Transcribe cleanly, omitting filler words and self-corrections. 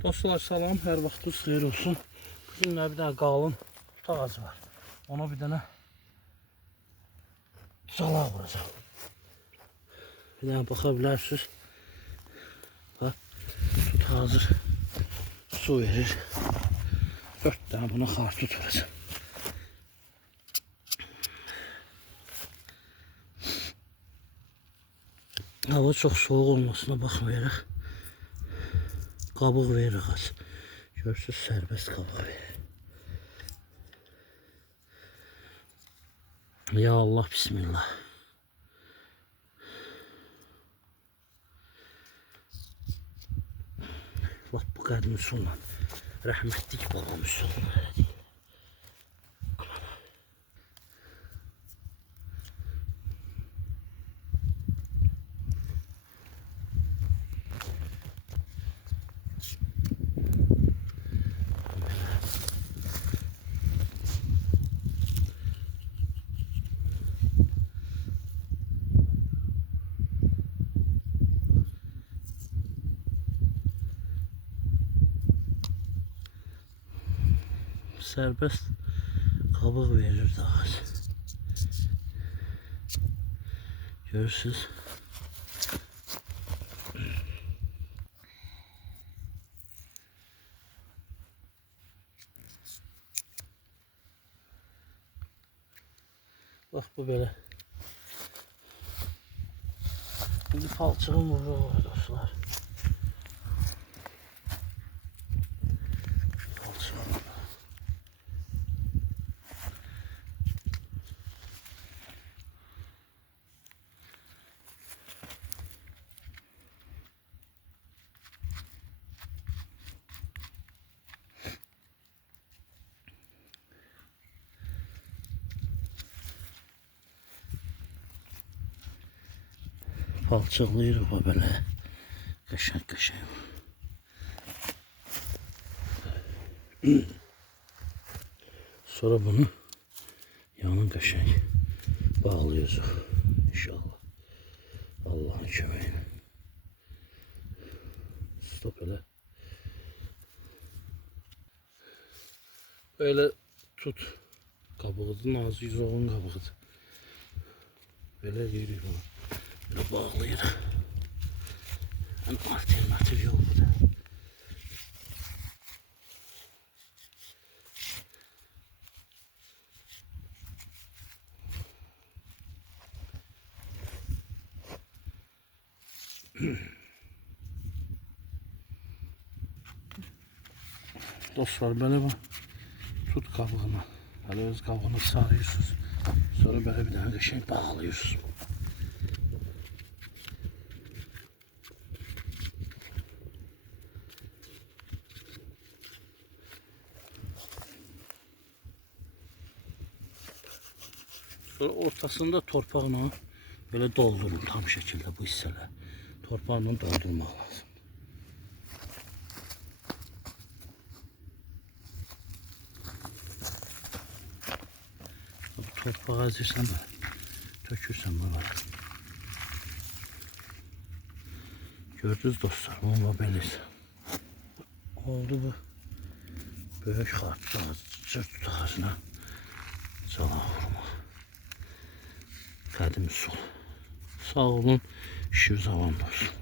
Dostlar salam, hər vaxtınız xeyir olsun. Bugün bir dənə qalın tut ağacı var. Ona bir dənə zala vuracaq. Bir dənə baxa bilərsiniz. Bax, tut hazır. Su verir. 4 dənə buna xartut vuracaq. Hava çox soğuk olmasına baxmayaraq qabıq verir ağac. Görürsünüz, sərbəst qabıq verir. Ya Allah, bismillah. Bak bu qədim üsulla rəhmətlik babam üsulla. Sərbəst qabıq verir də ağac. Görürsünüz. Bax bu belə. İndi palçığım vurur dostlar. Palçığım. Palçıqlayır bu belə. Qəşəng. Sonra bunu yanın qəşəng bağlayacaq. İnşallah. Allah'ın köməyi. Stop elə. Böyle tut qabığıdır. Nazik yoğun qabığıdır. Belə yürüyür bunu. Böyle bağlayır. Yani alternatif yol bu da. Dostlar böyle bu tut qabığını. Böyle öz qabığını sarıyorsunuz. Sonra böyle bir tane qəşəng bağlıyorsunuz. Sonra ortasında torpaqla böyle doldurun tam şekilde bu hissələr. Torpaqla doldurmaq lazım. Bu torpağı əzirsən tökürsən bana. Gördünüz dostlar, bu belədir. Oldu bu böyük xartda cırt ağacına cala vurmaq. Qədim üsul. Sağ olun, işiniz aman olsun.